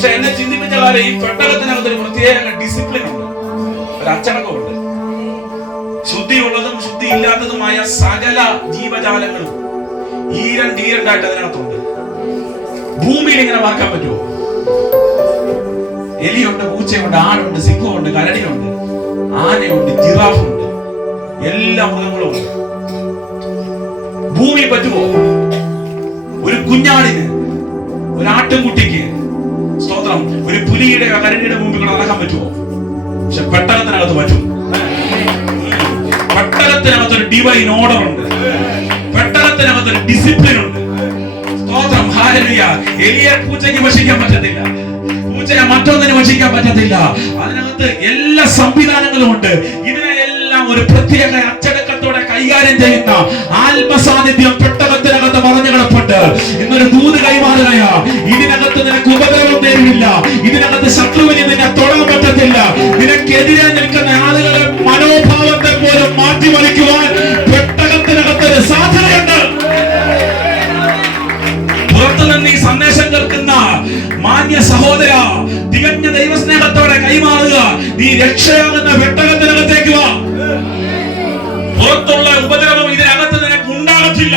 പക്ഷെ എന്നെ ചിന്തിപ്പിച്ച കാര്യം ഈ പെട്ടകത്തിനകത്ത് ഒരു പ്രത്യേക ഡിസിപ്ലിൻ ഉണ്ട്, ഒരു അച്ചടക്കമുണ്ട്. ശുദ്ധിയുള്ളതും ശുദ്ധി ഇല്ലാത്തതുമായ സകല ജീവജാലങ്ങളും ഈരണ്ടായിട്ട് അതിനകത്തുണ്ട്. ഭൂമിയിൽ ഇങ്ങനെ വാക്കാൻ പറ്റുമോ? എലിയുണ്ട്, പൂച്ചയുണ്ട്, ആടുണ്ട്, സിംഹമുണ്ട്, കരടിയുണ്ട്, ആനയുണ്ട്, ജിറാഫുണ്ട്, എല്ലാ മൃഗങ്ങളും ഉണ്ട്. ഭൂമി പറ്റുമോ? ഒരു കുഞ്ഞാടിന്, ഒരു ആട്ടിൻകുട്ടിക്ക്, സ്തോത്രം, ഒരു പുലിയുടെ കരടിയുടെ മുമ്പിൽ നടക്കാൻ പറ്റുമോ? പക്ഷെ പെട്ടകത്തിനകത്ത് പറ്റും. പെട്ടകത്തിനകത്തൊരു ഡിവൈൻ ഓർഡർ ഉണ്ട്, പെട്ടകത്തിനകത്തൊരു ഡിസിപ്ലിൻ ഉണ്ട്. സ്തോത്രം, ഹല്ലേലൂയ. എലിയെ പൂച്ചയ്ക്ക് ഭക്ഷിക്കാൻ പറ്റത്തില്ല, പൂച്ചയെ മറ്റൊന്നിന് ഭക്ഷിക്കാൻ പറ്റത്തില്ല. അതിനകത്ത് എല്ലാ സംവിധാനങ്ങളും ഉണ്ട്. ഇതിനെല്ലാം ഒരു പ്രത്യേക അച്ചടക്കത്തോടെ കൈകാര്യം ചെയ്യുന്ന ആത്മസാന്നിധ്യം പെട്ടകത്തിനകത്ത് പറഞ്ഞു കിടപ്പുണ്ട്. ഇന്നൊരു ദൂത് കൈമാറുകയാ. ഇതിനകത്ത് നിനക്ക് ഉപദ്രവം നേരിടില്ല, ഇതിനകത്ത് ശത്രുവിന് നിന്നെ തൊടാൻ പറ്റത്തില്ല. നിനക്കെതിരെ നിൽക്കുന്ന ആളുകളെ മനോഭാവത്തെ പോലും മാറ്റിമറിക്കുവാൻ പെട്ടകത്തിനകത്ത് ഒരു സാധ്യതയുണ്ട്. പുറത്തുനിന്ന് ഈ സന്ദേശം കേൾക്കുന്ന മാന്യ സഹോദര, തികഞ്ഞ ദൈവസ്നേഹത്തോടെ കൈമാറുക. നീ രക്ഷയാകുന്ന പെട്ടകത്തിനകത്തേക്ക് വാ. പുറത്തുള്ള ഉപദ്രവം ഇതിനകത്ത് നിനക്ക് ഉണ്ടാകത്തില്ല.